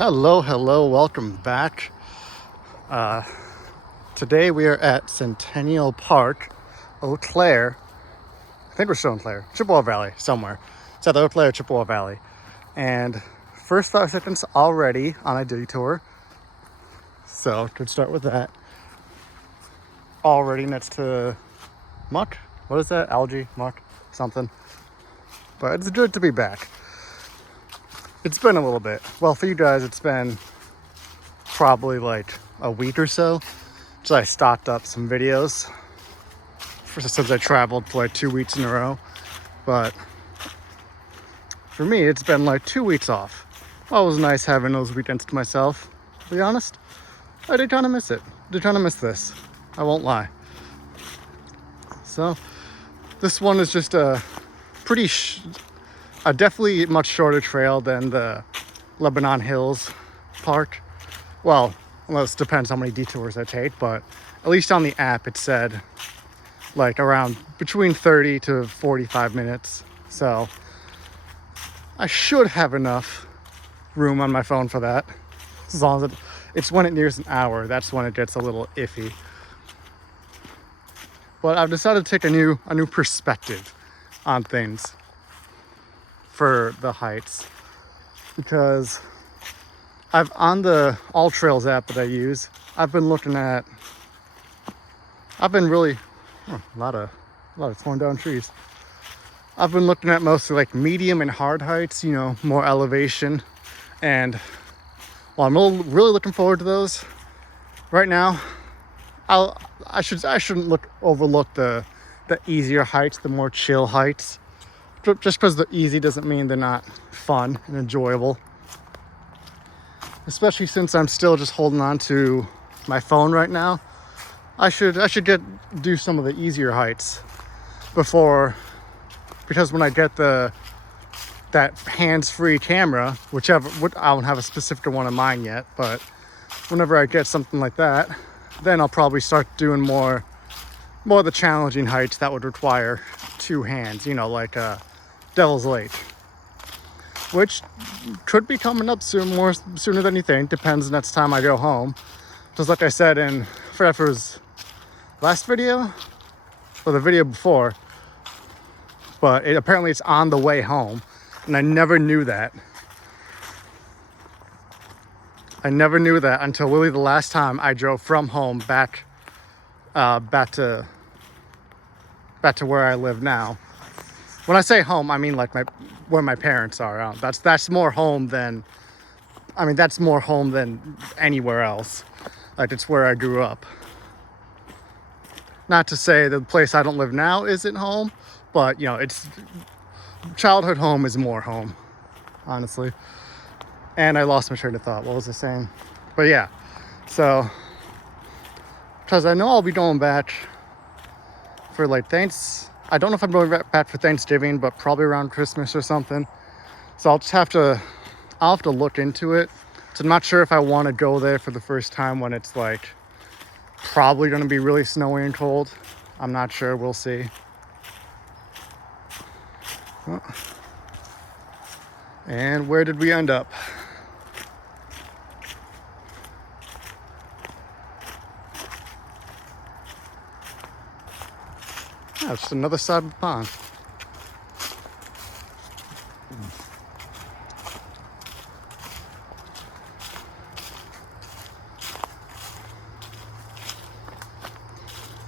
Hello, welcome back. Uh, Today we are at Centennial Park, Eau Claire. I think we're still in Claire, Chippewa Valley, somewhere. It's at the Eau Claire, Chippewa Valley. And first 5 seconds already on a detour. So, could start with that. Already next to muck. What is that? Algae, muck, something. But it's good to be back. It's been a little bit. Well, for you guys, it's been probably like a week or so. So I stocked up some videos since I traveled for like 2 weeks in a row. But for me, it's been like 2 weeks off. Well, it was nice having those weekends to myself. To be honest, I did kind of miss it. Did kind of miss this. I won't lie. So this one is just a definitely much shorter trail than the Lebanon Hills Park. Well, unless it depends how many detours I take, but at least on the app it said like around between 30 to 45 minutes. So I should have enough room on my phone for that. As long as it's when it nears an hour, that's when it gets a little iffy. But I've decided to take a new perspective on things for the heights, because on the All Trails app that I use, I've been really a lot of torn down trees. I've been looking at mostly like medium and hard heights, more elevation, and well, I'm really looking forward to those. Right now, I shouldn't overlook the easier heights, the more chill heights. Just because they're easy doesn't mean they're not fun and enjoyable. Especially since I'm still just holding on to my phone right now. I should do some of the easier heights because when I get that hands-free camera, I don't have a specific one in mind yet, but whenever I get something like that, then I'll probably start doing more of the challenging heights that would require 2 hands, like Devil's Lake, which could be coming up sooner than you think. Depends next time I go home. Just like I said in, I forgot if it was last video or the video before, but apparently it's on the way home, and I never knew that. I never knew that until literally the last time I drove from home back to where I live now. When I say home, I mean like where my parents are. That's more home than anywhere else. Like, it's where I grew up. Not to say the place I don't live now isn't home, but it's childhood home is more home, honestly. And I lost my train of thought. What was I saying? But yeah, so because I know I'll be going back for like I don't know if I'm going back for Thanksgiving, but probably around Christmas or something. So I'll have to look into it. So I'm not sure if I want to go there for the first time when it's like probably going to be really snowy and cold. I'm not sure. We'll see. And where did we end up? Yeah, it's just another side of the pond.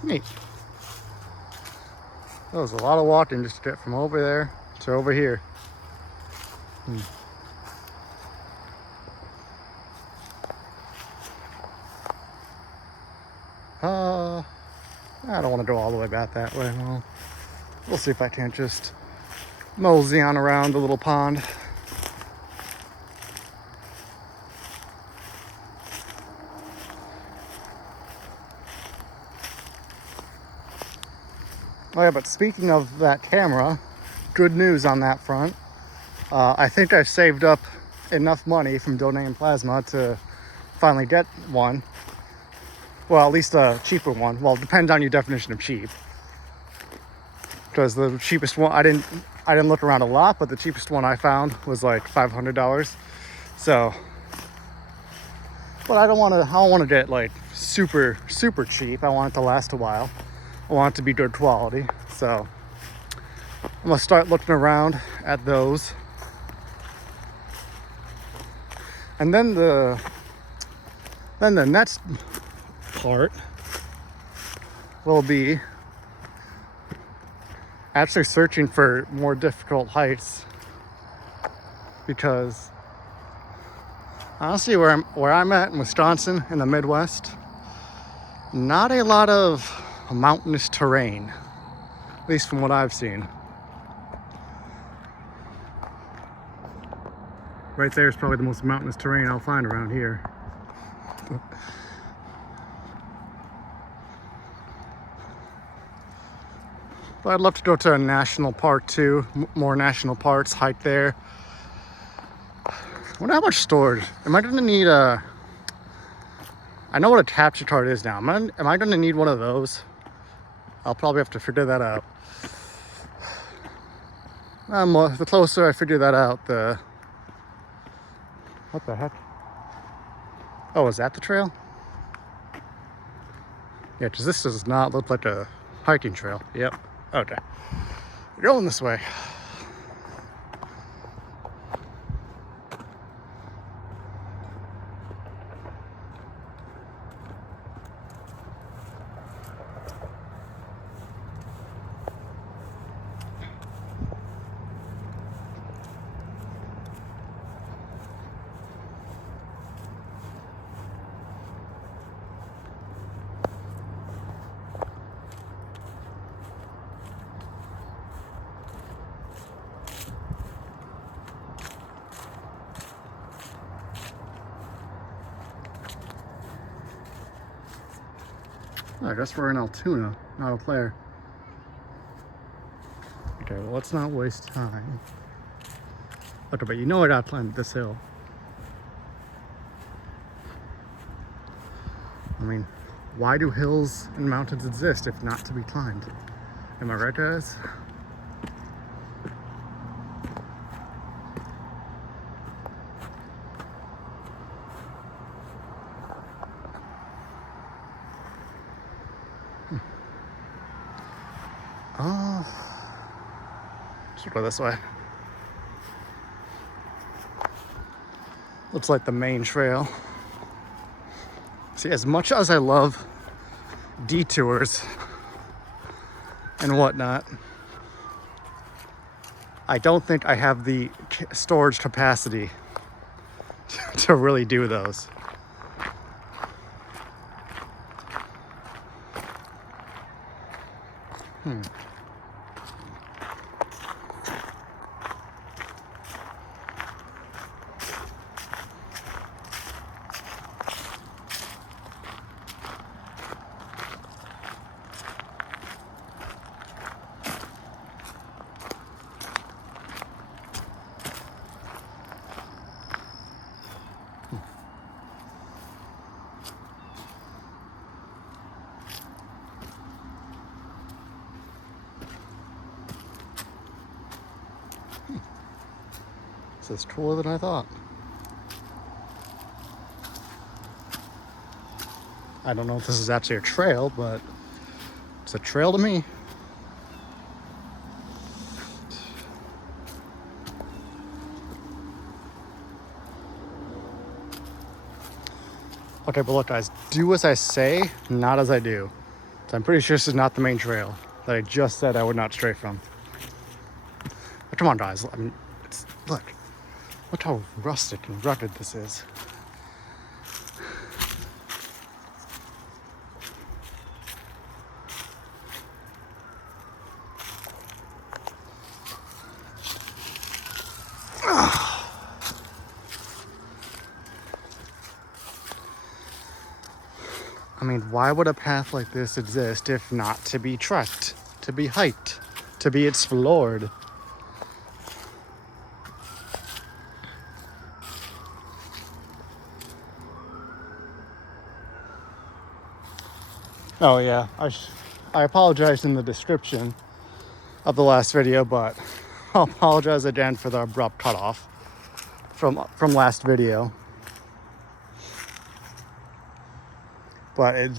Neat. That was a lot of walking just to get from over there to over here. I don't want to go all the way back that way. Well, we'll see if I can't just mosey on around the little pond. Oh yeah, but speaking of that camera, good news on that front. I think I've saved up enough money from donating plasma to finally get one. Well, at least a cheaper one. Well, it depends on your definition of cheap. Because the cheapest one, I didn't look around a lot, but the cheapest one I found was like $500. So But I don't want to get like super cheap. I want it to last a while. I want it to be good quality. So I'm gonna start looking around at those. And then the next part will be actually searching for more difficult heights, because honestly, where I'm at in Wisconsin in the Midwest, not a lot of mountainous terrain, at least from what I've seen. Right there is probably the most mountainous terrain I'll find around here. But I'd love to go to a national park too, more national parks, hike there. I wonder how much storage. Am I gonna need a, I know what a capture card is now. Am I gonna need one of those? I'll probably have to figure that out. The closer I figure that out, the, what the heck? Oh, is that the trail? Yeah, because this does not look like a hiking trail. Yep. Okay. We're going this way. I guess we're in Altoona, not Eau Claire. Okay, well, let's not waste time. Okay, but you know I gotta climb this hill. I mean, why do hills and mountains exist if not to be climbed? Am I right, guys? Oh, should go this way. Looks like the main trail. See, as much as I love detours and whatnot, I don't think I have the storage capacity to really do those. This is cooler than I thought. I don't know if this is actually a trail, but it's a trail to me. Okay, but look guys, do as I say, not as I do. So I'm pretty sure this is not the main trail that I just said I would not stray from. But come on guys, I mean, look how rustic and rugged this is. I mean, why would a path like this exist if not to be trekked, to be hiked, to be explored? Oh yeah, I apologize in the description of the last video, but I'll apologize again for the abrupt cutoff from last video. But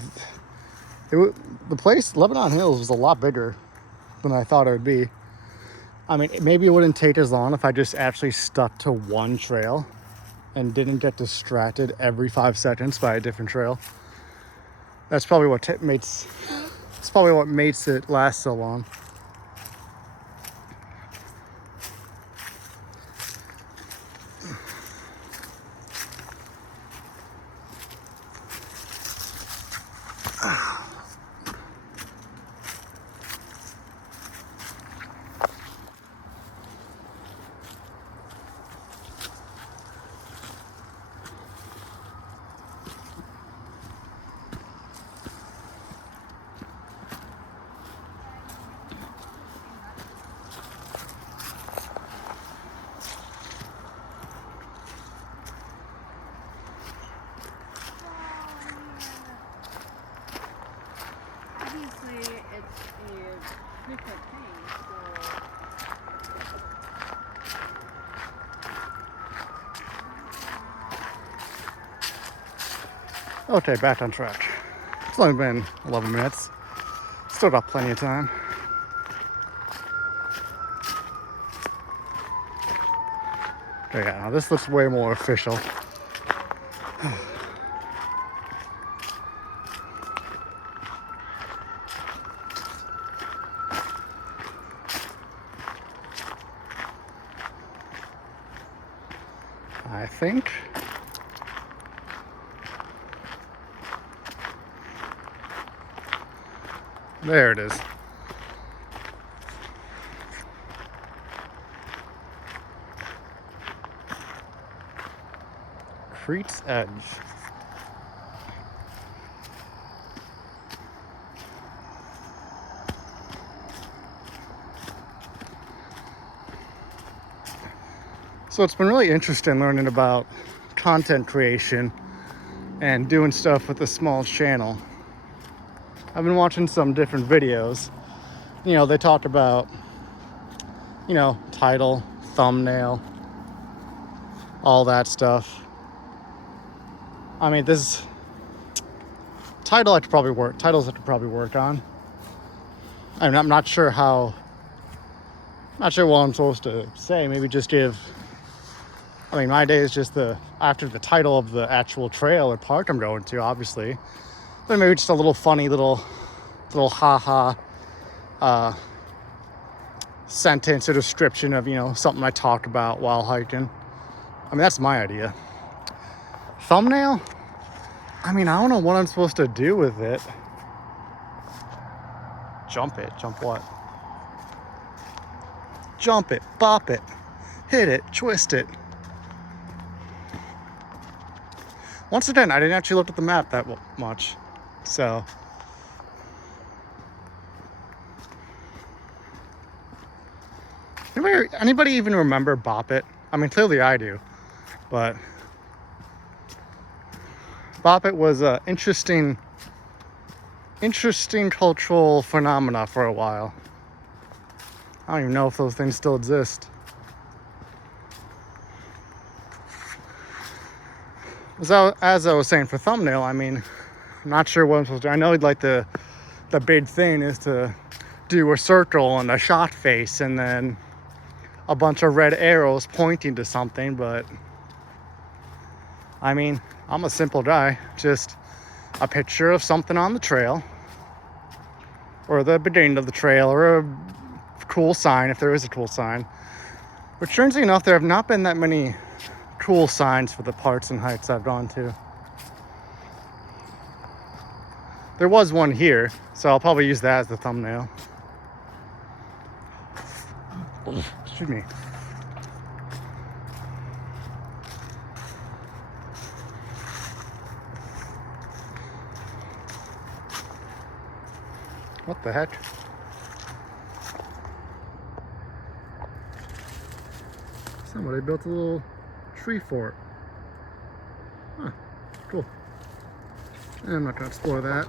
the place, Lebanon Hills, was a lot bigger than I thought it would be. I mean, maybe it wouldn't take as long if I just actually stuck to one trail and didn't get distracted every 5 seconds by a different trail. That's probably what makes it last so long. Okay, back on track. It's only been 11 minutes. Still got plenty of time. Okay, yeah, now this looks way more official. I think. There it is. Creek's Edge. So it's been really interesting learning about content creation and doing stuff with a small channel. I've been watching some different videos. You know, they talk about, title, thumbnail, all that stuff. I mean, titles I could probably work on. I mean, I'm not sure what I'm supposed to say. Maybe just my day is just after the title of the actual trail or park I'm going to, obviously. But maybe just a little funny little haha sentence or description of, something I talked about while hiking. I mean, that's my idea. Thumbnail? I mean, I don't know what I'm supposed to do with it. Jump it. Jump what? Jump it. Bop it. Hit it. Twist it. Once again, I didn't actually look at the map that much. So... Anybody even remember Bop It? I mean, clearly I do. But... Bop It was an interesting cultural phenomena for a while. I don't even know if those things still exist. So, as I was saying for thumbnail, I mean, I'm not sure what I'm supposed to do. I know like the big thing is to do a circle and a shot face and then a bunch of red arrows pointing to something, but I mean, I'm a simple guy. Just a picture of something on the trail or the beginning of the trail or a cool sign if there is a cool sign. But strangely enough, there have not been that many cool signs for the parks and hikes I've gone to. There was one here, so I'll probably use that as the thumbnail. Excuse me. What the heck? Somebody built a little tree fort. Huh, cool. I'm not gonna explore that.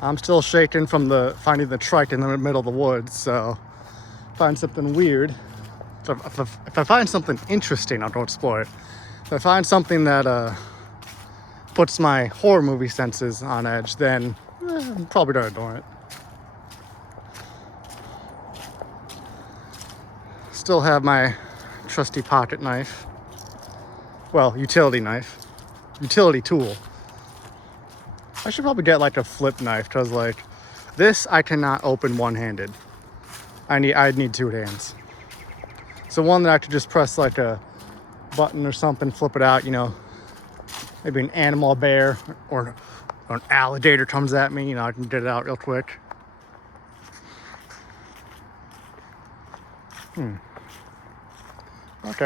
I'm still shaking from finding the trike in the middle of the woods, so find something weird. So if I find something interesting, I'll go explore it. If I find something that puts my horror movie senses on edge, then I'm probably gonna ignore it. Still have my trusty pocket knife. Well, utility knife. Utility tool. I should probably get like a flip knife, because like this I cannot open one-handed. I'd need two hands. So one that I could just press like a button or something, flip it out, you know, maybe an animal, a bear, or an alligator comes at me, you know, I can get it out real quick. Okay,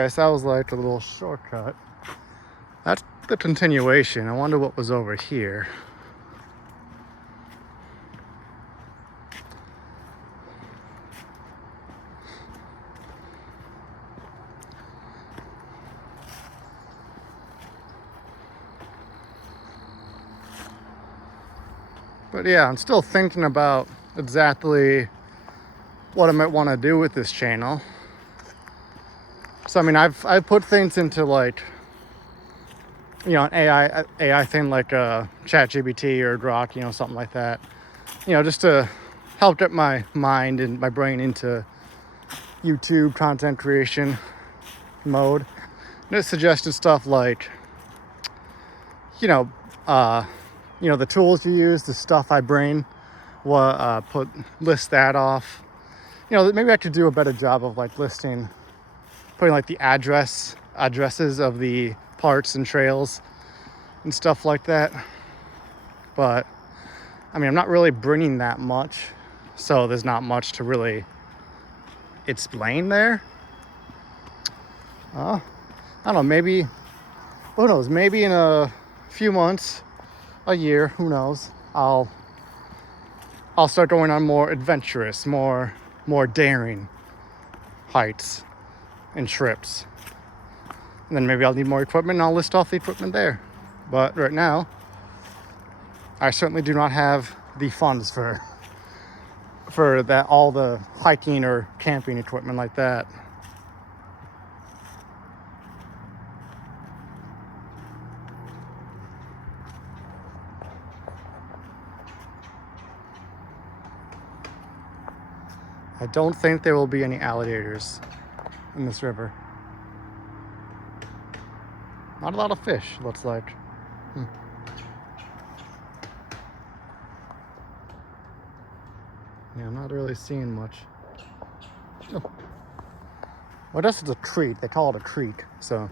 so that was like a little shortcut. That's the continuation. I wonder what was over here. But yeah, I'm still thinking about exactly what I might want to do with this channel. So I mean, I've put things into like, you know, an AI thing like ChatGPT or Grok, you know, something like that. You know, just to help get my mind and my brain into YouTube content creation mode. And it suggested stuff like, you know, the tools you use, the stuff I bring, list that off. You know, maybe I could do a better job of like putting like the addresses of the parks and trails and stuff like that. But I mean, I'm not really bringing that much, so there's not much to really explain there. I don't know, maybe, who knows, maybe in a few months, a year, who knows, I'll start going on more adventurous, more daring hikes and trips. And then maybe I'll need more equipment and I'll list off the equipment there. But right now, I certainly do not have the funds for that, all the hiking or camping equipment like that. I don't think there will be any alligators in this river. Not a lot of fish, looks like. Yeah, I'm not really seeing much. Oh. Well, I guess it's a creek. They call it a creek. So,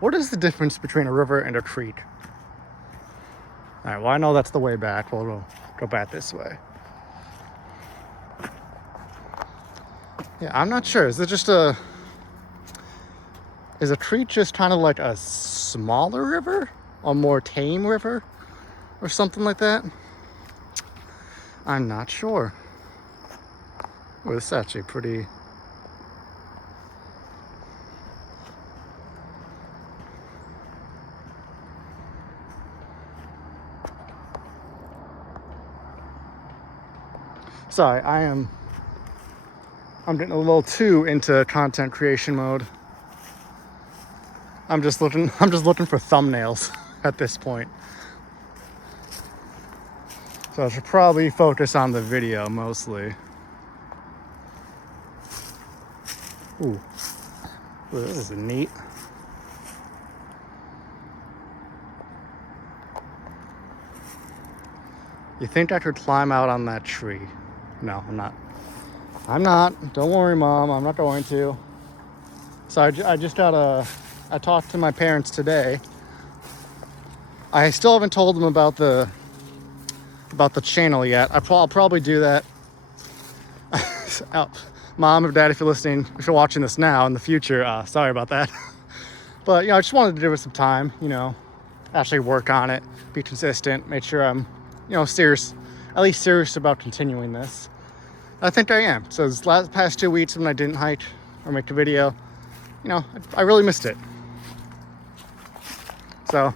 what is the difference between a river and a creek? All right, well, I know that's the way back. We'll go back this way. Yeah, I'm not sure. Is a creek just kind of like a smaller river? A more tame river? Or something like that? I'm not sure. Well, this is actually pretty... Sorry, I'm getting a little too into content creation mode. I'm just looking for thumbnails at this point. So I should probably focus on the video mostly. Ooh, this is neat. You think I could climb out on that tree? No, I'm not. Don't worry, Mom. I'm not going to. So I talked to my parents today. I still haven't told them about the channel yet. I'll probably do that. Oh, Mom or Dad, if you're listening, if you're watching this now in the future, sorry about that. But, you know, I just wanted to give it some time, you know, actually work on it, be consistent, make sure I'm, you know, at least serious about continuing this. I think I am. So this past 2 weeks when I didn't hike or make a video, you know, I really missed it. So,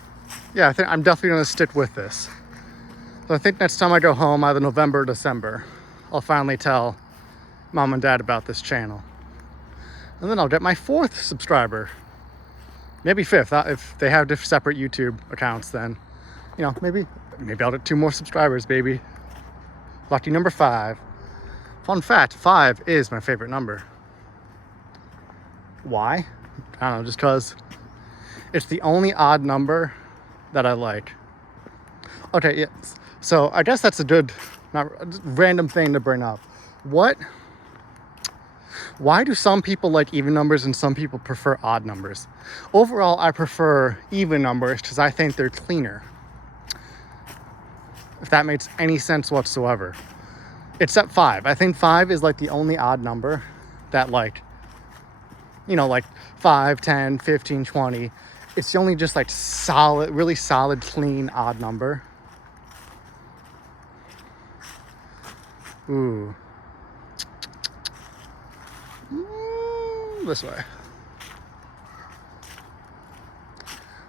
yeah, I think I'm definitely going to stick with this. So I think next time I go home, either November or December, I'll finally tell Mom and Dad about this channel. And then I'll get my 4th subscriber. maybe fifth. If they have separate YouTube accounts, then, you know, maybe I'll get 2 more subscribers, baby. Lucky number 5. Fun fact, 5 is my favorite number. Why? I don't know, just because it's the only odd number that I like. Okay, yes. So I guess that's a good, not random thing to bring up. Why do some people like even numbers and some people prefer odd numbers? Overall, I prefer even numbers because I think they're cleaner. If that makes any sense whatsoever. Except 5. I think 5 is like the only odd number that, like, you know, like 5, 10, 15, 20. It's the only just like solid, really solid, clean odd number. Ooh. This way.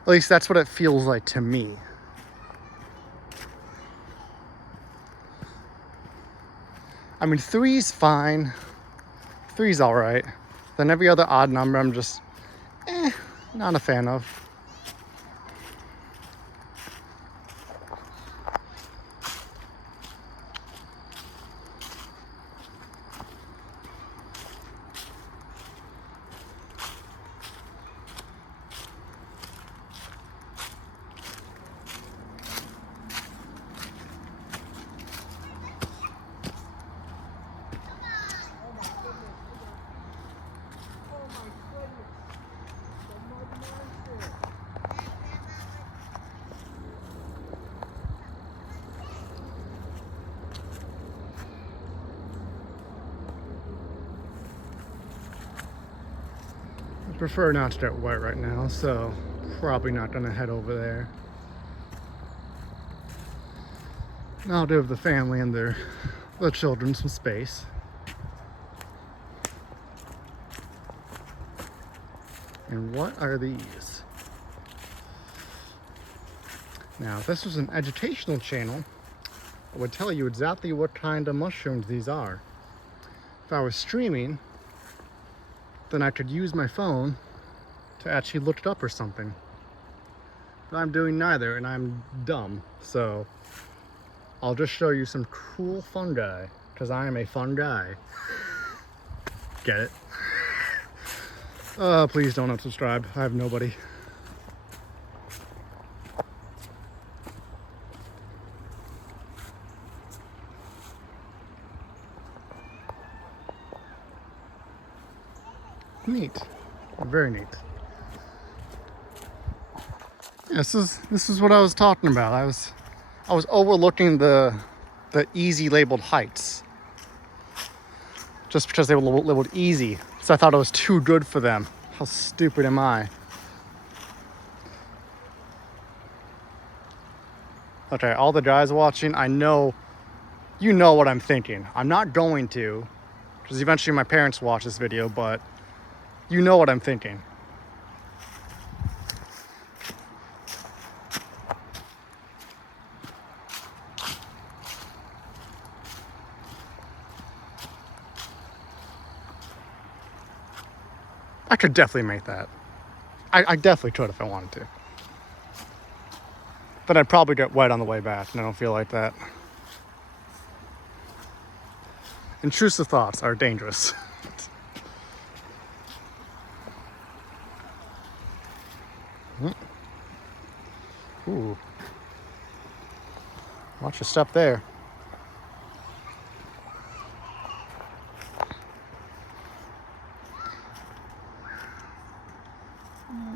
At least that's what it feels like to me. I mean, 3's fine. 3's all right. Then every other odd number, I'm just, not a fan of. I prefer not to get wet right now, so probably not gonna head over there. I'll give the family and the children some space. And what are these? Now, if this was an educational channel, I would tell you exactly what kind of mushrooms these are. If I was streaming, then I could use my phone to actually look it up or something. But I'm doing neither, and I'm dumb, so I'll just show you some cool fungi, because I am a fun guy. Get it? Please don't unsubscribe. I have nobody. Neat. Very neat. Yeah, this is what I was talking about. I was overlooking the easy labeled heights just because they were labeled easy. So I thought it was too good for them. How stupid am I? Okay, all the guys watching, I know you know what I'm thinking. I'm not going to, because eventually my parents watch this video, but you know what I'm thinking. I could definitely make that. I definitely could if I wanted to. But I'd probably get wet on the way back, and I don't feel like that. Intrusive thoughts are dangerous. Ooh. Watch your step there.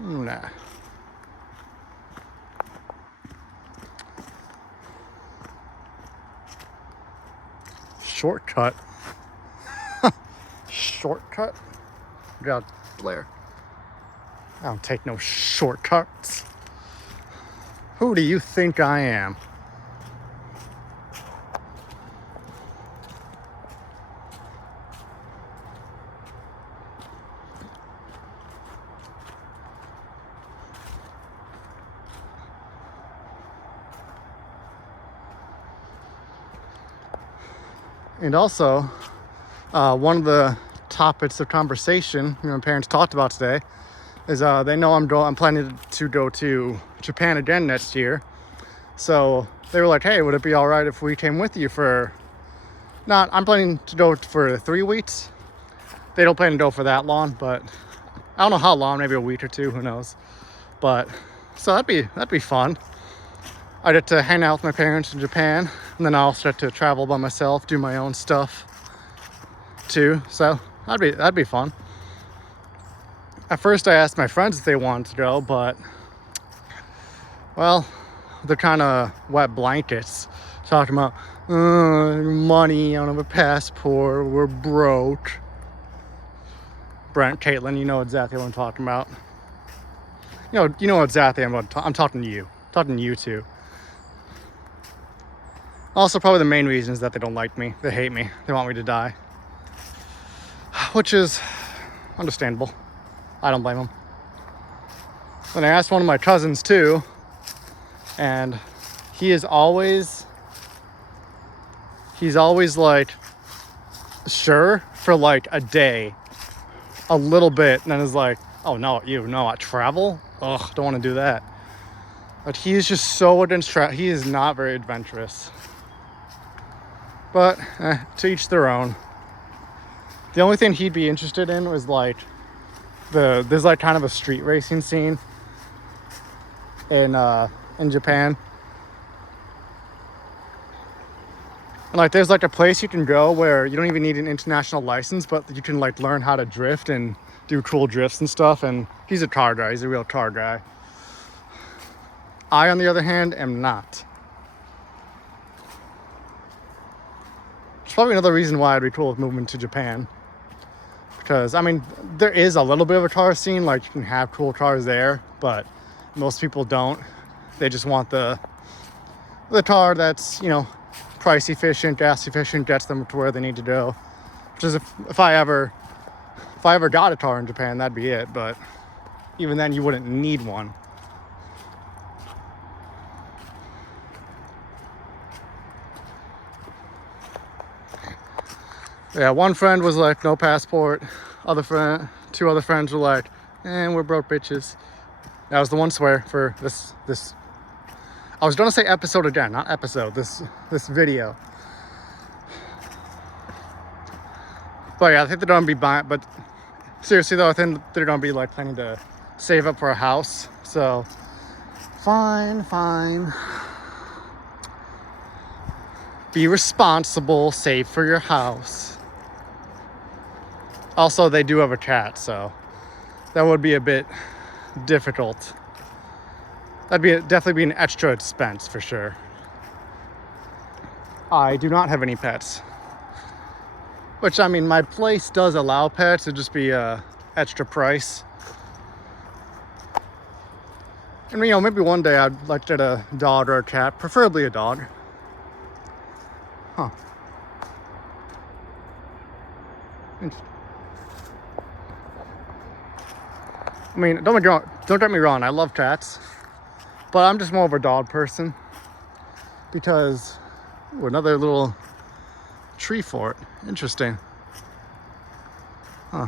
Nah. Shortcut. Shortcut? God, Blair. I don't take no shortcuts. Who do you think I am? And also, one of the topics of conversation my parents talked about today is they know I'm planning to go to Japan again next year. So they were like, hey, would it be all right if we came with you for, I'm planning to go for 3 weeks. They don't plan to go for that long, but I don't know how long, maybe a week or two, who knows. But so that'd be fun. I get to hang out with my parents in Japan, and then I'll start to travel by myself, do my own stuff too. So that'd be fun. At first I asked my friends if they wanted to go, but well, they're kind of wet blankets, talking about money, I don't have a passport, we're broke. Brent, Caitlin, you know exactly what I'm talking about. You know exactly I'm talking to you. I'm talking to you too. Also, probably the main reason is that they don't like me. They hate me. They want me to die. Which is understandable. I don't blame them. Then I asked one of my cousins too, and he's always like, sure, for like a day, a little bit, and then is like, oh no, I travel? Ugh, don't want to do that. But he is just so against travel. He is not very adventurous. But to each their own. The only thing he'd be interested in was like there's like kind of a street racing scene in Japan. And like there's like a place you can go where you don't even need an international license, but you can like learn how to drift and do cool drifts and stuff. And he's a car guy. He's a real car guy. I, on the other hand, am not. It's probably another reason why I'd be cool with moving to Japan. Because, I mean, there is a little bit of a car scene. Like, you can have cool cars there, but most people don't. They just want the car that's, price efficient, gas efficient, gets them to where they need to go. Which is if I ever got a car in Japan, that'd be it. But even then, you wouldn't need one. Yeah, one friend was like, no passport. Two other friends were like, we're broke bitches. That was the one swear for this. I was gonna say episode again, not episode. This video. But yeah, I think they're gonna be buying. But seriously though, I think they're gonna be like planning to save up for a house. So fine. Be responsible. Save for your house. Also, they do have a cat, so that would be a bit difficult. That'd definitely be an extra expense for sure. I do not have any pets. Which, I mean, my place does allow pets. It'd just be a extra price. And, maybe one day I'd like to get a dog or a cat, preferably a dog. Huh. Interesting. I mean, don't get me wrong, I love cats, but I'm just more of a dog person because another little tree fort. Interesting. Huh.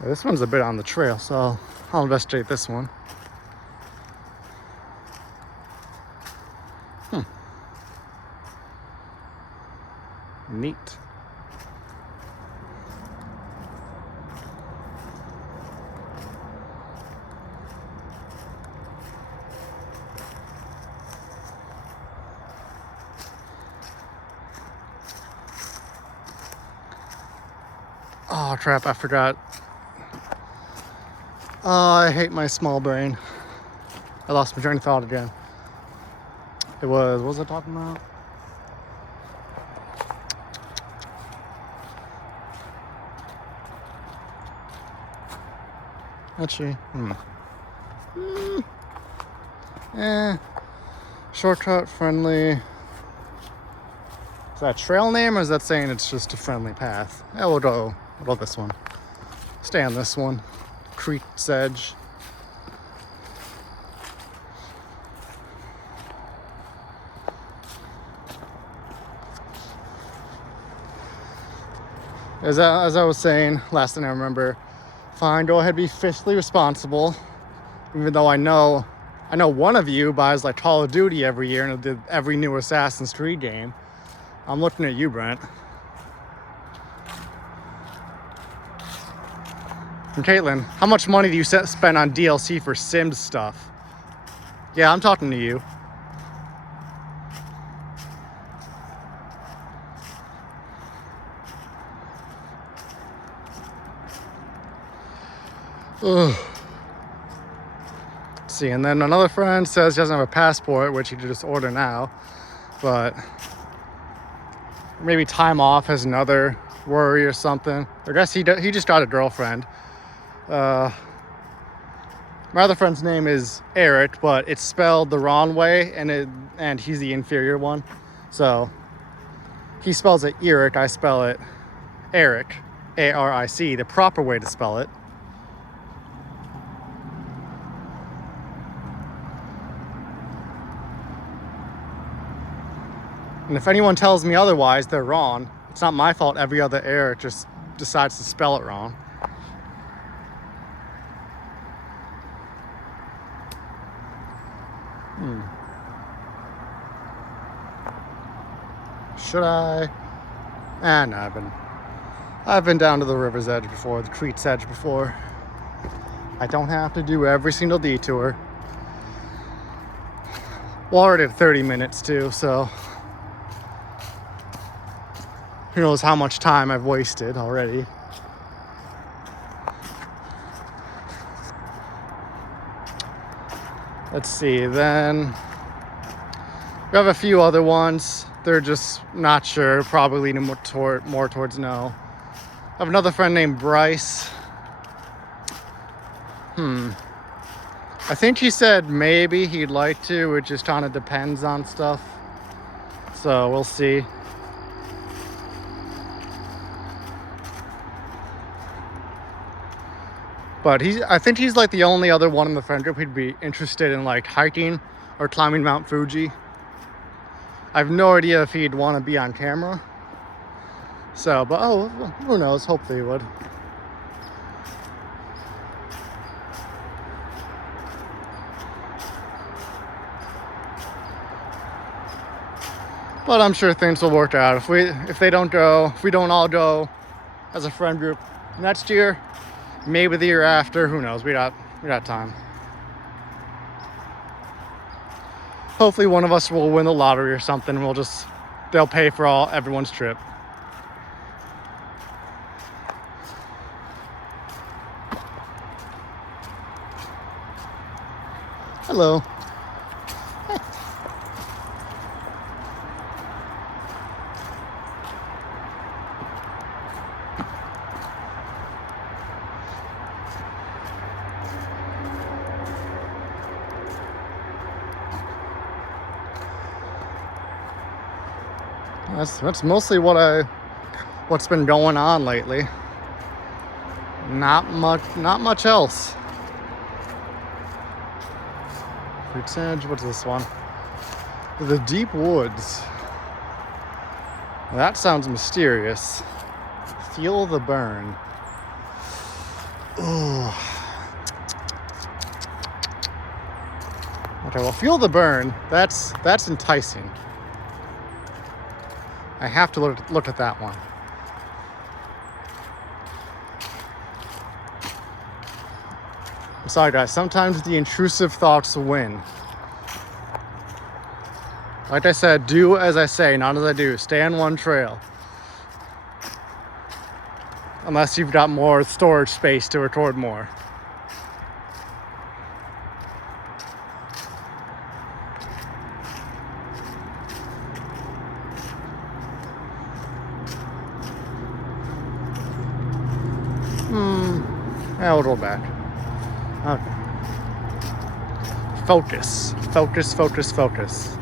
Yeah, this one's a bit on the trail, so I'll investigate this one. Neat. Oh crap, I forgot. Oh, I hate my small brain. I lost my train of thought again. What was I talking about? Actually, shortcut friendly. Is that a trail name, or is that saying it's just a friendly path? Yeah, we'll go this one. Stay on this one. Creek's Edge. As I was saying, last thing I remember, fine, go ahead, be fiscally responsible. Even though I know one of you buys like Call of Duty every year and did every new Assassin's Creed game. I'm looking at you, Brent. And Caitlin, how much money do you spend on DLC for Sims stuff? Yeah, I'm talking to you. Ugh. Let's see, and then another friend says he doesn't have a passport, which he could just order now. But maybe time off is another worry or something. I guess he just got a girlfriend. My other friend's name is Eric, but it's spelled the wrong way, and he's the inferior one. So he spells it Eric, I spell it Eric, A-R-I-C, the proper way to spell it. And if anyone tells me otherwise, they're wrong. It's not my fault every other Eric just decides to spell it wrong. Should I? No, I've been down to the river's edge before, the creek's edge before. I don't have to do every single detour. Well, already at 30 minutes too, so who knows how much time I've wasted already. Let's see, then we have a few other ones. They're just not sure, probably leaning more towards no. I have another friend named Bryce. I think he said maybe he'd like to. It just kind of depends on stuff. So we'll see. But I think he's like the only other one in the friend group who'd be interested in like hiking or climbing Mount Fuji. I have no idea if he'd want to be on camera. So, but who knows? Hopefully he would. But I'm sure things will work out. If we don't all go as a friend group next year, maybe the year after, who knows? We got time. Hopefully one of us will win the lottery or something. They'll pay for everyone's trip. Hello. That's mostly what's been going on lately. Not much else. Creek's Edge, what's this one? The Deep Woods. That sounds mysterious. Feel the burn. Ooh. Okay, well, feel the burn. That's enticing. I have to look at that one. I'm sorry, guys. Sometimes the intrusive thoughts win. Like I said, do as I say, not as I do. Stay on one trail. Unless you've got more storage space to record more. Yeah, we'll roll back. Okay. Focus. Focus, focus, focus.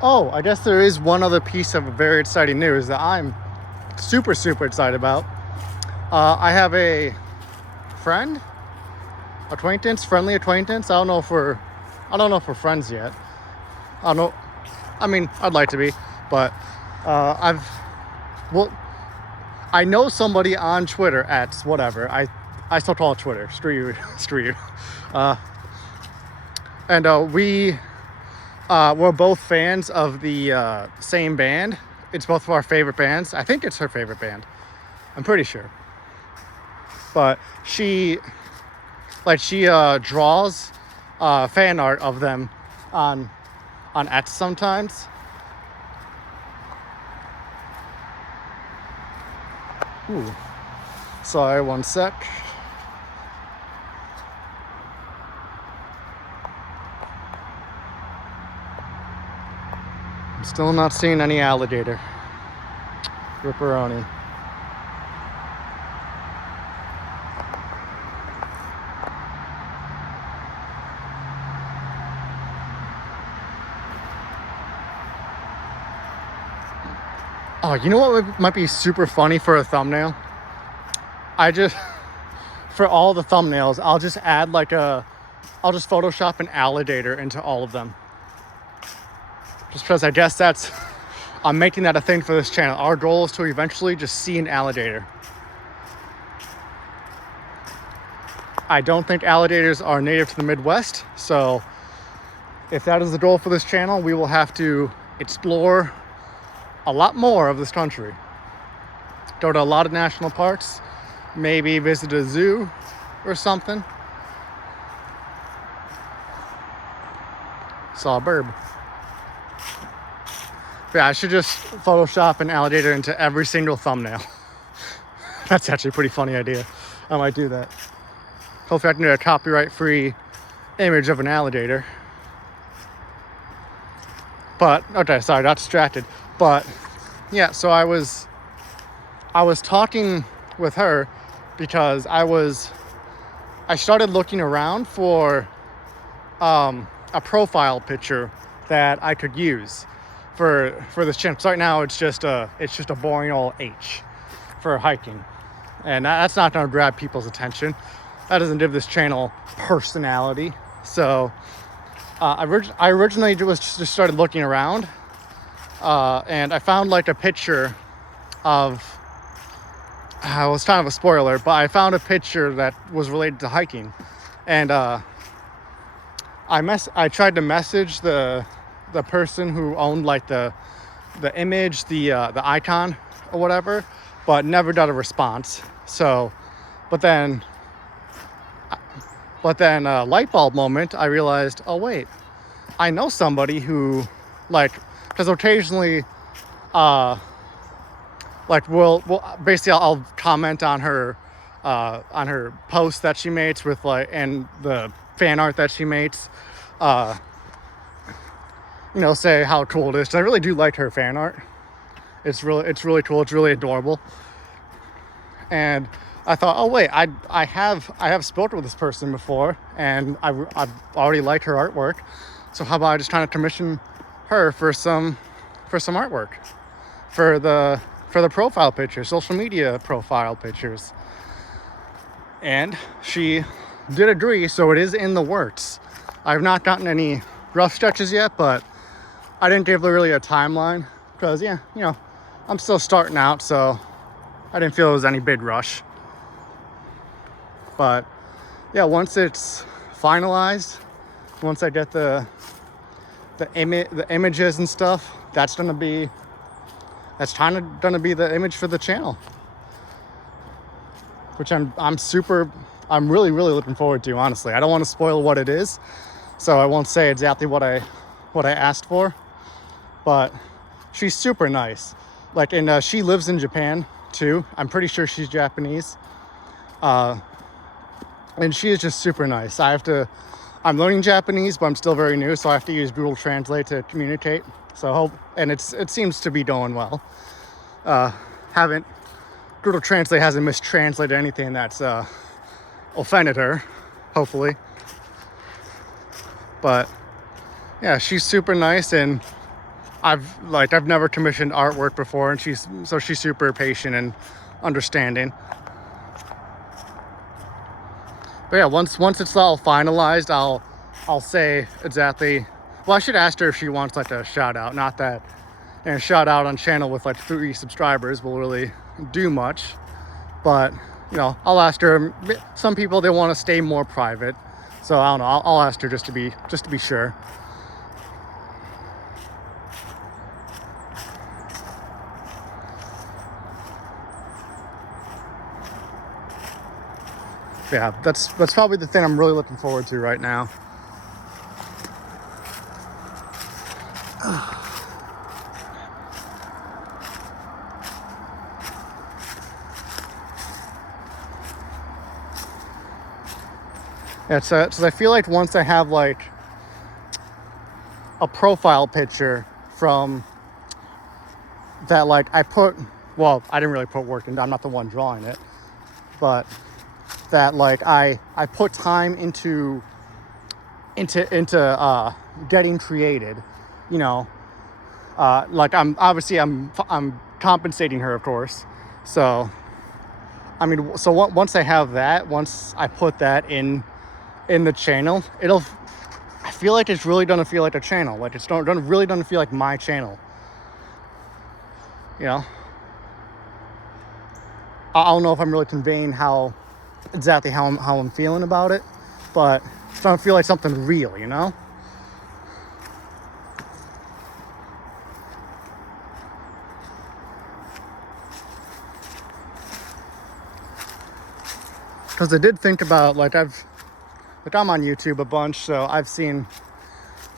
Oh, I guess there is one other piece of very exciting news that I'm super, super excited about. I have a friend, friendly acquaintance. I don't know if we're friends yet. I don't know. I mean, I'd like to be, but I've, well, I know somebody on Twitter at whatever. I still call it Twitter. Screw you, screw you. And we're both fans of the same band. It's both of our favorite bands. I think it's her favorite band. I'm pretty sure. But she draws fan art of them on X sometimes. Ooh. Sorry, one sec. I'm still not seeing any alligator. Ripperoni. Oh, you know what might be super funny for a thumbnail? For all the thumbnails, I'll just Photoshop an alligator into all of them. Just because I guess I'm making that a thing for this channel. Our goal is to eventually just see an alligator. I don't think alligators are native to the Midwest, so if that is the goal for this channel, we will have to explore a lot more of this country. Go to a lot of national parks, maybe visit a zoo or something. Saw a burb. Yeah, I should just Photoshop an alligator into every single thumbnail. That's actually a pretty funny idea. I might do that. Hopefully I can get a copyright-free image of an alligator. But, okay, sorry, got distracted. But, yeah, so I was talking with her because I started looking around for a profile picture that I could use for this channel. So right now it's just a boring old H for hiking, and that's not going to grab people's attention. That doesn't give this channel personality. So I originally just started looking around, and I found like a picture of. It was kind of a spoiler, but I found a picture that was related to hiking, and I tried to message the person who owned like the image, the icon or whatever, but never got a response. So, but then light bulb moment, I realized, oh wait, I know somebody who, like, because occasionally, basically I'll comment on her posts that she makes with and the fan art that she makes, say how cool it is. 'Cause I really do like her fan art. It's really cool. It's really adorable. And I thought, oh wait, I have spoken with this person before, and I've already liked her artwork. So how about I just kind of commission her for some artwork for the profile pictures, social media profile pictures. And she did agree, so it is in the works. I've not gotten any rough sketches yet, but I didn't give her really a timeline because, I'm still starting out, so I didn't feel it was any big rush. But yeah, once it's finalized, once I get the images and stuff, that's kind of gonna be the image for the channel, which I'm really, really looking forward to. Honestly, I don't want to spoil what it is, so I won't say exactly what I asked for. But she's super nice. Like, and she lives in Japan too. I'm pretty sure she's Japanese. And she is just super nice. I'm learning Japanese, but I'm still very new, so I have to use Google Translate to communicate. So it seems to be going well. Google Translate hasn't mistranslated anything that's offended her, hopefully. But yeah, she's super nice, and I've never commissioned artwork before, and she's super patient and understanding. But yeah, once it's all finalized, I'll say exactly. Well, I should ask her if she wants like a shout out. Not that, and shout out on channel with like 3 subscribers will really do much, but I'll ask her. Some people, they want to stay more private, so I don't know. I'll ask her just to be sure. Yeah, that's probably the thing I'm really looking forward to right now. Yeah, so I feel like once I have like a profile picture from that, like I didn't really put work in. I'm not the one drawing it, but that like I put time into getting created, like I'm compensating her, of course. So I mean, so once I have that, once I put that in the channel, I feel like it's really gonna feel like a channel. Like it's really gonna feel like my channel. I don't know if I'm really conveying exactly how I'm feeling about it, but it's gonna feel like something real, Because I did think about I'm on YouTube a bunch, so I've seen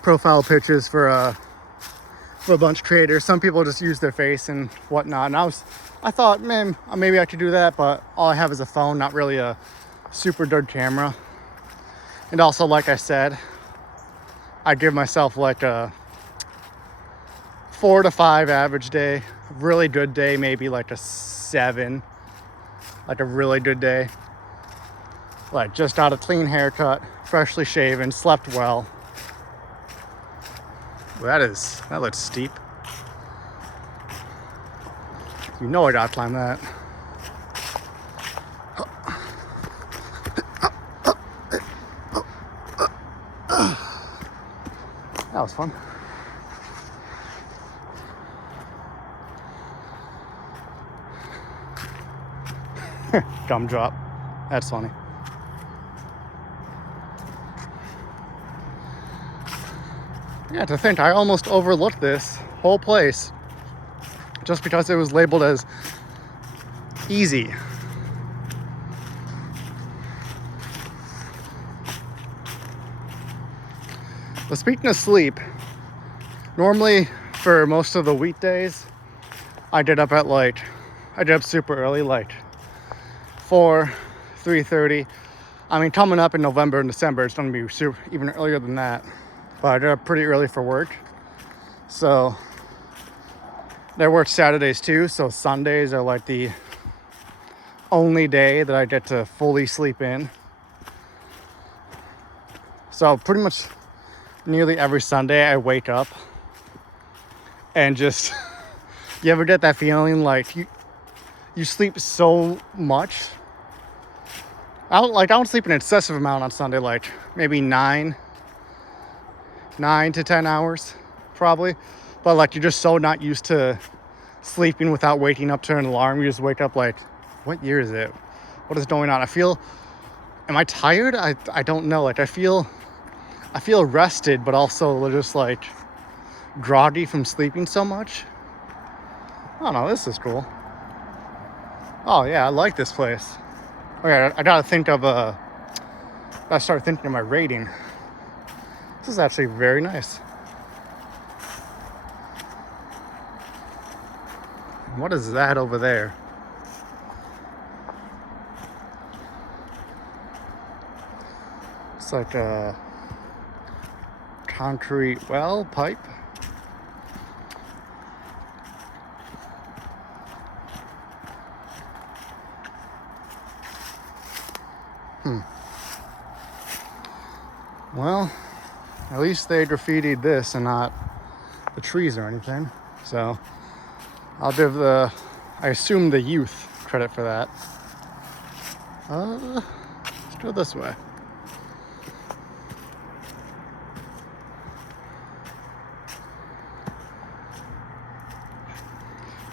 profile pictures for a bunch of creators. Some people just use their face and whatnot, and I thought, man, maybe I could do that, but all I have is a phone, not really a super good camera. And also, like I said, I give myself like a 4 to 5 average day. Really good day, maybe like a 7. Like a really good day. Like just got a clean haircut, freshly shaven, slept well. That looks steep. I gotta climb that. That was fun. Gumdrop. That's funny. Yeah, to think I almost overlooked this whole place just because it was labeled as easy. But speaking of sleep, normally for most of the weekdays, I get up super early, like 3:30. I mean, coming up in November and December, it's going to be even earlier than that. But I get up pretty early for work. So I work Saturdays too. So Sundays are like the only day that I get to fully sleep in. So pretty much nearly every Sunday I wake up and just, you ever get that feeling like you sleep so much? I don't sleep an excessive amount on Sunday, like maybe 9 to 10 hours probably, but like you're just so not used to sleeping without waking up to an alarm. You just wake up like, what year is it? What is going on? Am I tired? I don't know. Like I feel rested, but also just like groggy from sleeping so much. I don't know, this is cool. Oh yeah, I like this place. Okay, I gotta start thinking of my rating. This is actually very nice. What is that over there? It's like a concrete well pipe. Well, at least they graffitied this and not the trees or anything. So I'll give I assume the youth credit for that. Let's go this way.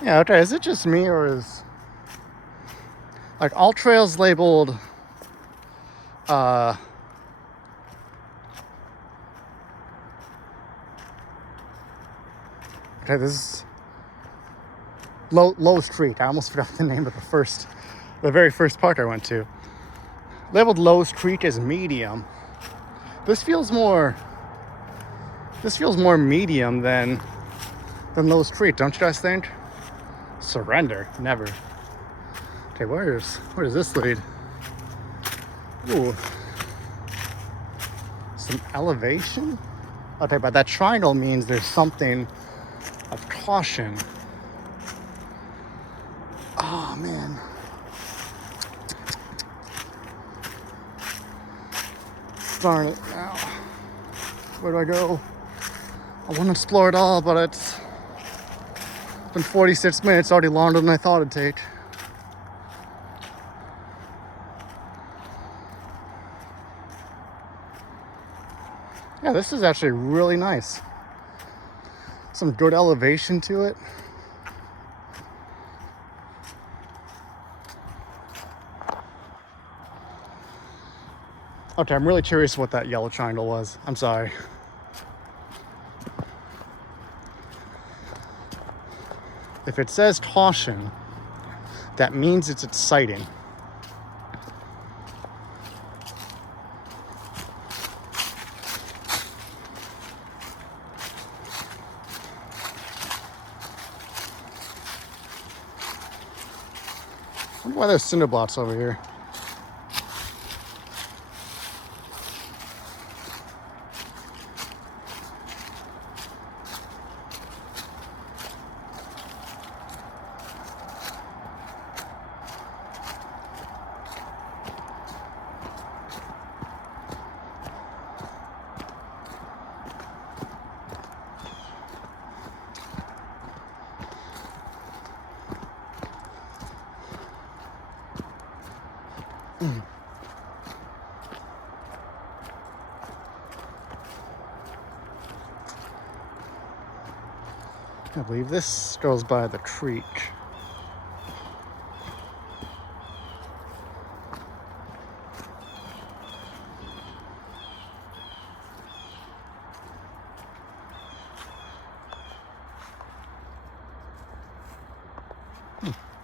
Yeah, okay, is it just me or is like all trails labeled okay, this is Low Street. I almost forgot the name of the very first park I went to. Labeled Low Street as medium. This feels more medium than Low Street, don't you guys think? Surrender, never. Okay, where does this lead? Ooh, some elevation. Okay, but that triangle means there's something of caution. Oh man. Darn it now. Where do I go? I want to explore it all, but it's been 46 minutes, already longer than I thought it'd take. Yeah, this is actually really nice. Some good elevation to it. Okay, I'm really curious what that yellow triangle was. I'm sorry. If it says caution, that means it's exciting. I wonder why there's cinder blocks over here. I believe this goes by the creek.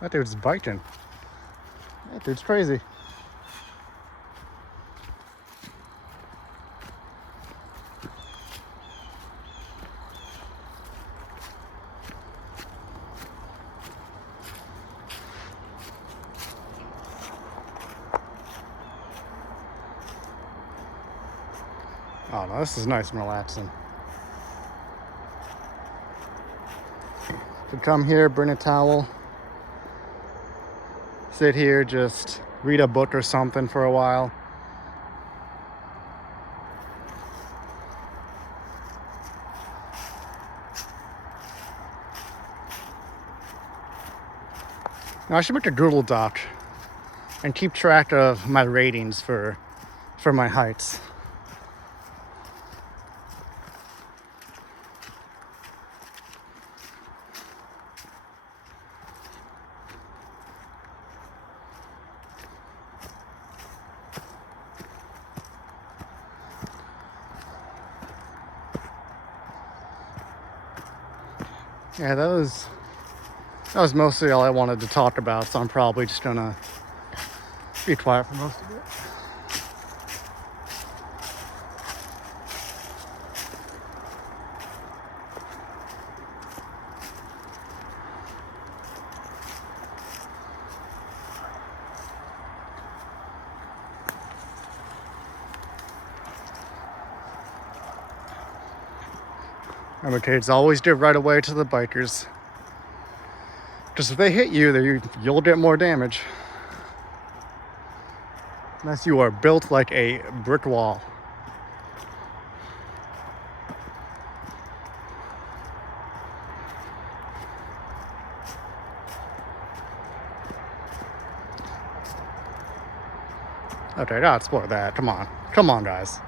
That dude's biking. That dude's crazy. Oh no, this is nice and relaxing. Could come here, bring a towel, sit here, just read a book or something for a while. Now I should make a Google Doc and keep track of my ratings for my hikes. Yeah, that was mostly all I wanted to talk about, so I'm probably just gonna be quiet for most of it. And the kids always give right away to the bikers. Because if they hit you, you'll get more damage. Unless you are built like a brick wall. Okay, gotta explore that. Come on. Come on, guys.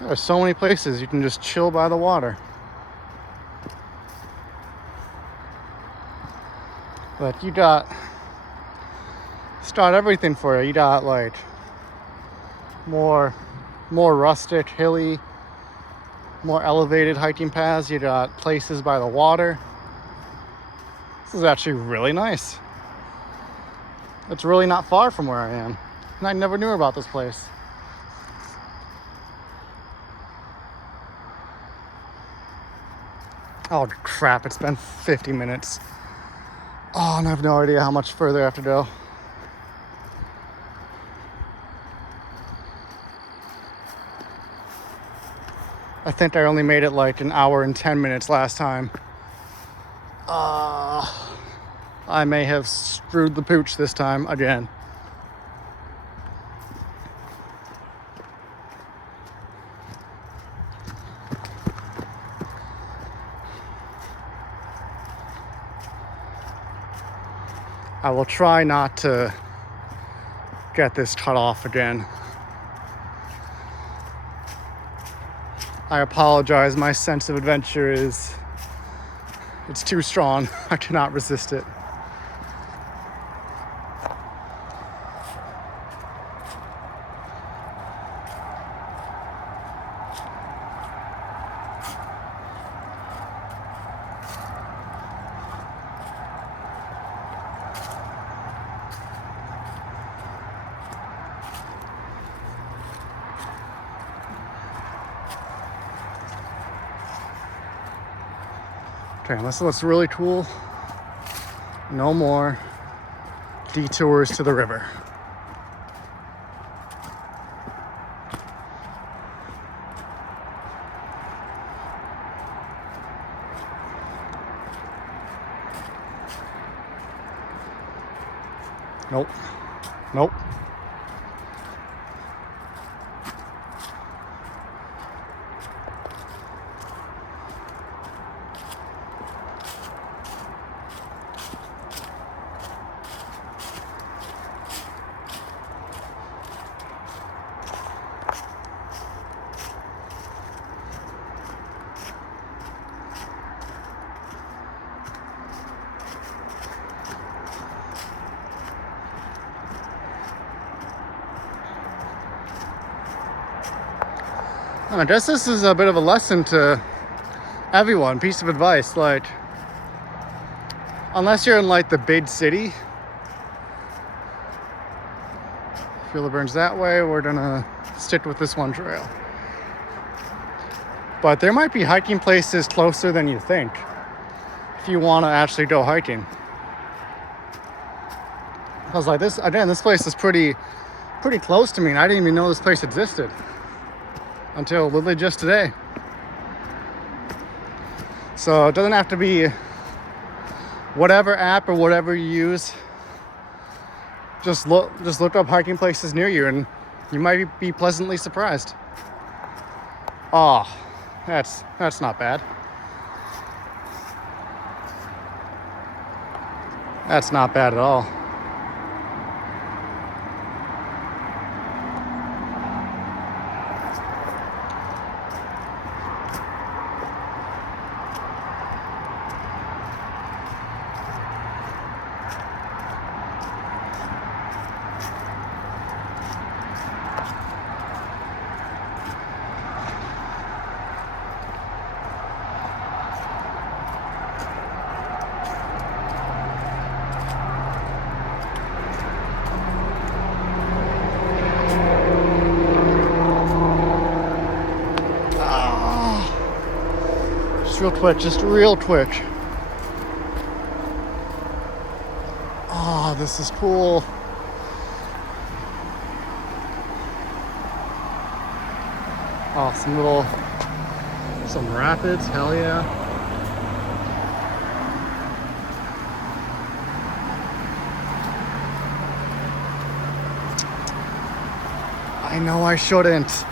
There's so many places you can just chill by the water. Like, you got... start everything for you. You got, like, more rustic, hilly, more elevated hiking paths. You got places by the water. This is actually really nice. It's really not far from where I am. And I never knew about this place. Oh crap, it's been 50 minutes. Oh, and I have no idea how much further I have to go. I think I only made it like an hour and 10 minutes last time. I may have screwed the pooch this time again. I will try not to get this cut off again. I apologize, my sense of adventure it's too strong. I cannot resist it. Okay, this looks really cool. No more detours to the river. Nope. Nope. And I guess this is a bit of a lesson to everyone, piece of advice, like, unless you're in like the big city, fuel burns that way, we're gonna stick with this one trail. But there might be hiking places closer than you think if you want to actually go hiking. Because like this, again, this place is pretty close to me, and I didn't even know this place existed until literally just today. So it doesn't have to be whatever app or whatever you use. Just look up hiking places near you, and you might be pleasantly surprised. Oh, that's not bad. That's not bad at all. Just real quick. Oh, this is cool. Oh, some rapids, hell yeah. I know I shouldn't.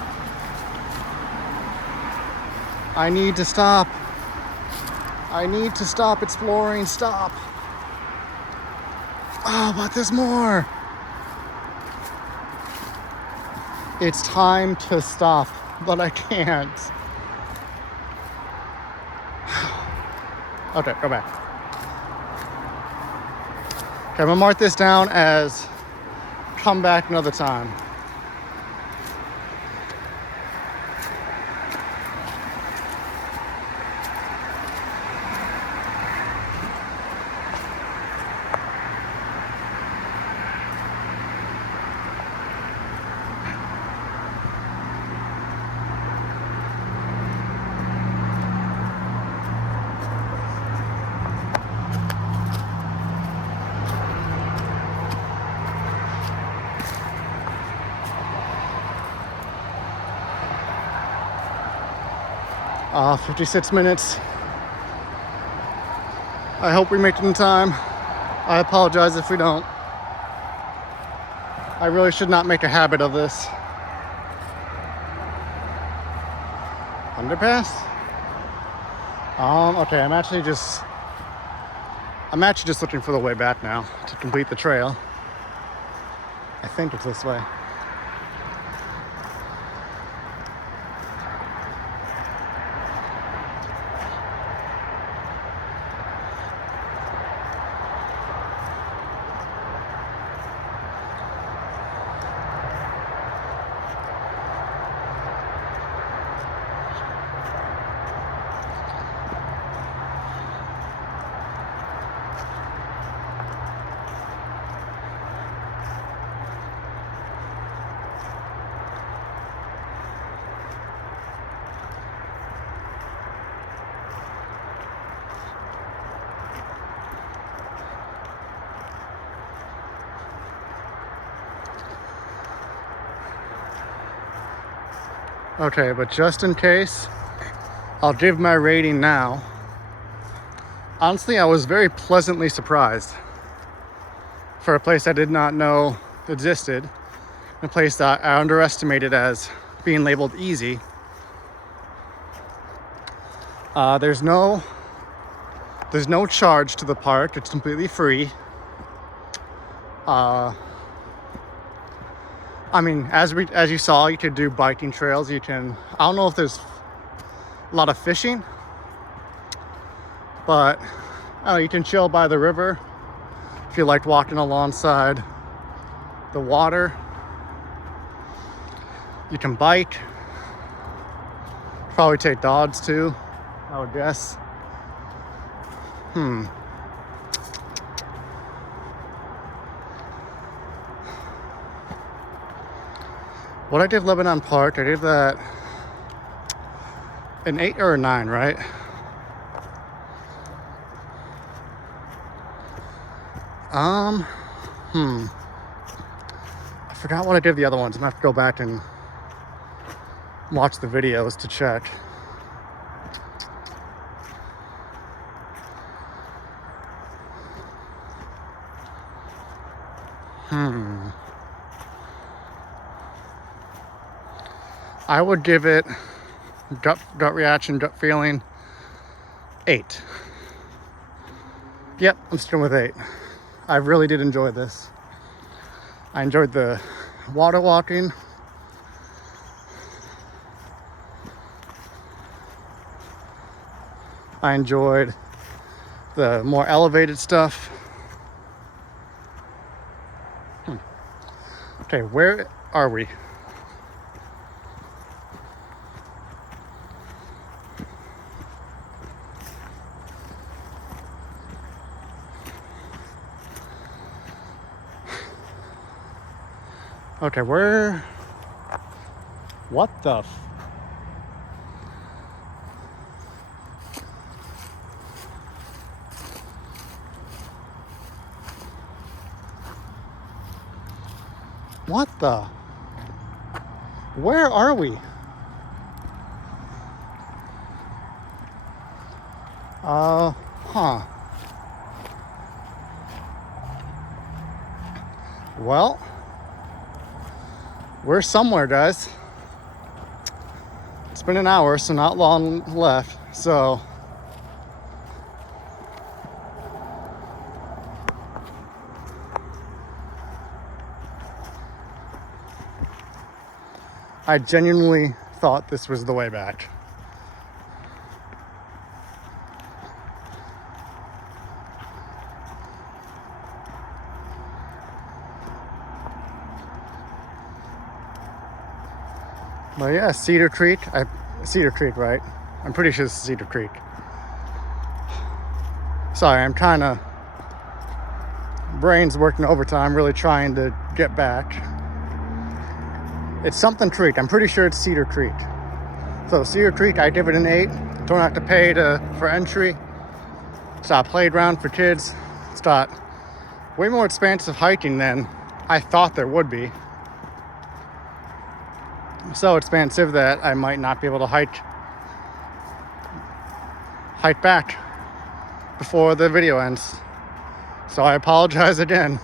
I need to stop. I need to stop exploring. Stop. Oh, but there's more. It's time to stop, but I can't. Okay, go back. Okay, I'm gonna mark this down as come back another time. Ah, 56 minutes. I hope we make it in time. I apologize if we don't. I really should not make a habit of this. Underpass? Okay, I'm actually just looking for the way back now to complete the trail. I think it's this way. Okay, but just in case, I'll give my rating now. Honestly, I was very pleasantly surprised for a place I did not know existed, a place that I underestimated as being labeled easy. There's no charge to the park. It's completely free. I mean, as you saw, you could do biking trails. I don't know if there's a lot of fishing, but you can chill by the river if you like walking alongside the water. You can bike. Probably take dogs too, I would guess. What I did Lebanon Park, I gave that an 8 or a 9, right? I forgot what I did the other ones. I'm gonna have to go back and watch the videos to check. I would give it gut reaction, gut feeling, 8. Yep, I'm sticking with 8. I really did enjoy this. I enjoyed the water walking. I enjoyed the more elevated stuff. Okay, where are we? Okay, what the What the? Where are we? Well, we're somewhere, guys. It's been an hour, so not long left. So I genuinely thought this was the way back. But yeah, Cedar Creek, right? I'm pretty sure this is Cedar Creek. Sorry, I'm trying to, brain's working overtime, really trying to get back. It's something Creek, I'm pretty sure it's Cedar Creek. So Cedar Creek, I give it an 8. Don't have to pay for entry. It's got a playground for kids. It's got way more expansive hiking than I thought there would be. So expansive that I might not be able to hike back before the video ends. So I apologize again.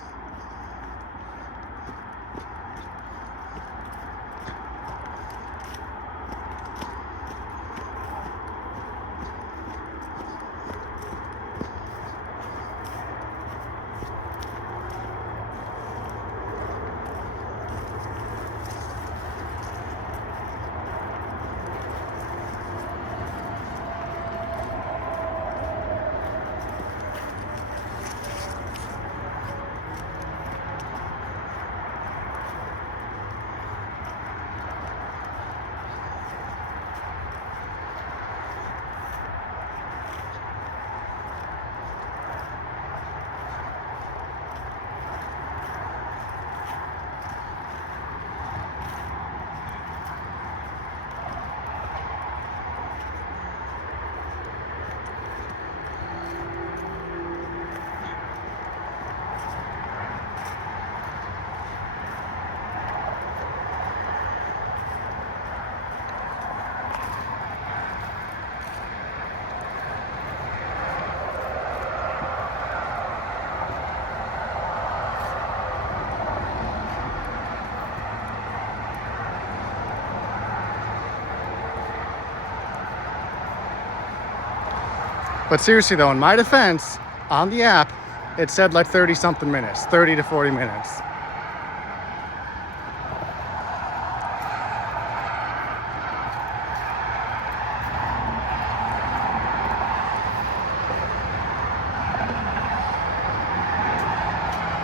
But seriously though, in my defense, on the app, it said like 30 something minutes, 30 to 40 minutes.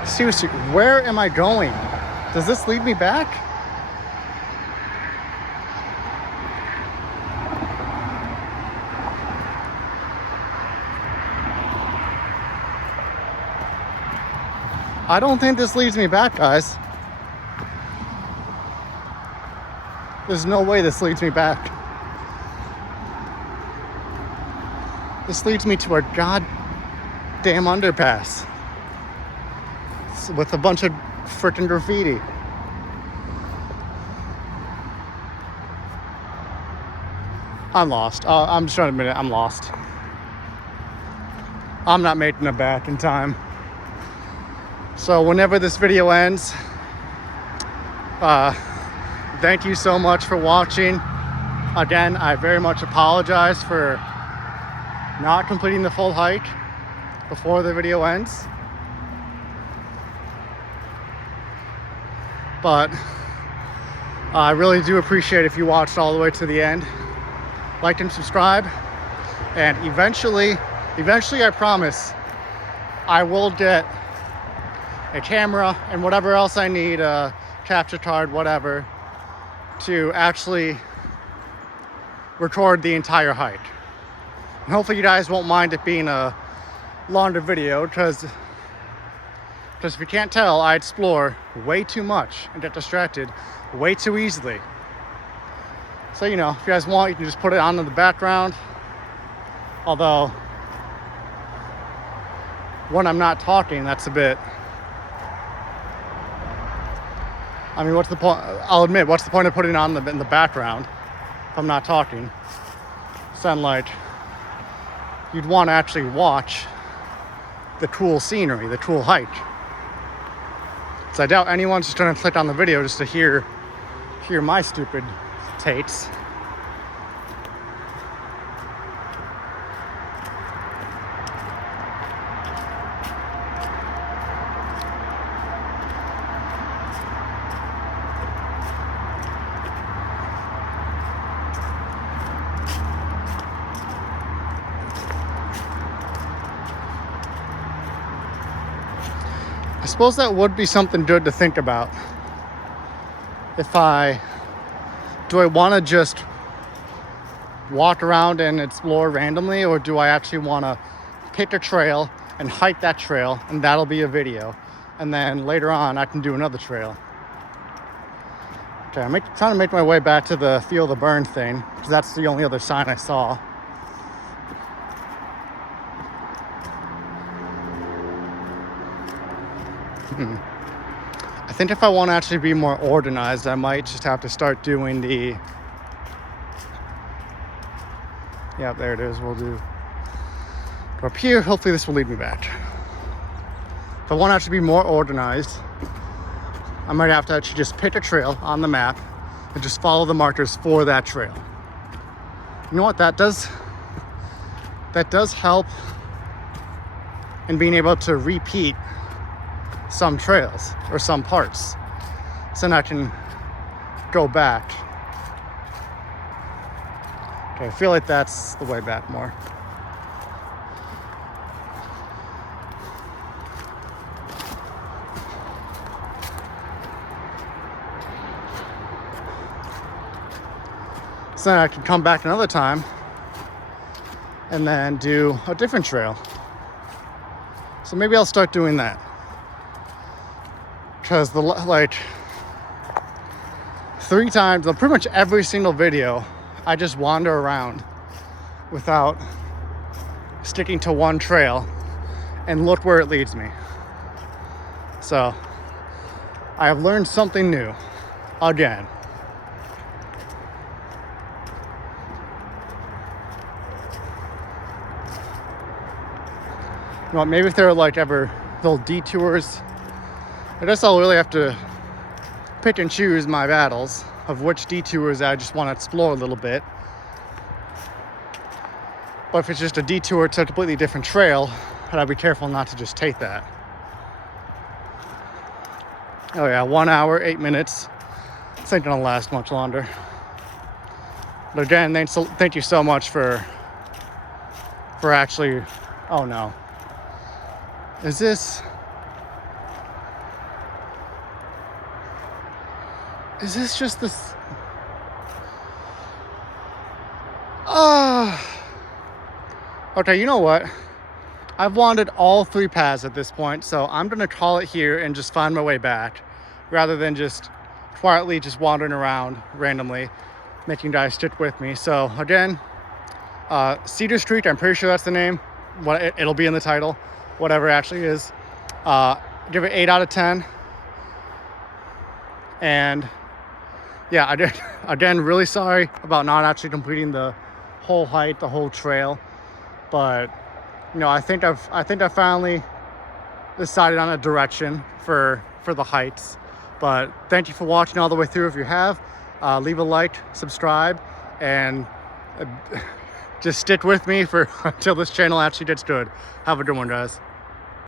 Seriously, where am I going? Does this lead me back? I don't think this leads me back, guys. There's no way this leads me back. This leads me to a goddamn underpass with a bunch of frickin' graffiti. I'm lost. I'm just trying to admit it, I'm lost. I'm not making it back in time. So whenever this video ends, thank you so much for watching. Again, I very much apologize for not completing the full hike before the video ends. But I really do appreciate if you watched all the way to the end. Like and subscribe. And eventually, I promise, I will get a camera and whatever else I need, a capture card, whatever, to actually record the entire hike. And hopefully you guys won't mind it being a longer video, because if you can't tell, I explore way too much and get distracted way too easily. So, you know, if you guys want, you can just put it on in the background. Although, when I'm not talking, that's a bit... I mean, what's the point? I'll admit, what's the point of putting it on in the background if I'm not talking? Sound like you'd want to actually watch the cool scenery, the cool hike. So I doubt anyone's just going to click on the video just to hear my stupid takes. I suppose that would be something good to think about. Do I want to just walk around and explore randomly, or do I actually want to pick a trail and hike that trail, and that'll be a video, and then later on I can do another trail. Okay, I'm trying to make my way back to the Feel the Burn thing, because that's the only other sign I saw. I think if I want to actually be more organized, I might just have to start doing the... Yeah, there it is. We'll do up here. Hopefully this will lead me back. If I want to actually be more organized, I might have to actually just pick a trail on the map and just follow the markers for that trail. You know what? That does help in being able to repeat some trails or some parts, so then I can go back. Okay, I feel like that's the way back more. So then I can come back another time and then do a different trail. So maybe I'll start doing that. Because like 3 times, pretty much every single video, I just wander around without sticking to one trail, and look where it leads me. So I have learned something new again. You know what, maybe if there are like ever little detours, I guess I'll really have to pick and choose my battles of which detours I just want to explore a little bit. But if it's just a detour to a completely different trail, I'd be careful not to just take that. Oh yeah, 1 hour, 8 minutes. This ain't gonna last much longer. But again, thank you so much for actually... Oh no. Is this just this? Okay, you know what? I've wandered all 3 paths at this point, so I'm gonna call it here and just find my way back, rather than just quietly just wandering around randomly, making guys stick with me. So again, Cedar Street, I'm pretty sure that's the name. It'll be in the title, whatever it actually is. Give it 8 out of 10. And yeah, again, really sorry about not actually completing the whole hike, the whole trail. But you know, I think I finally decided on a direction for the hikes. But thank you for watching all the way through. If you have, leave a like, subscribe, and just stick with me until this channel actually gets good. Have a good one, guys.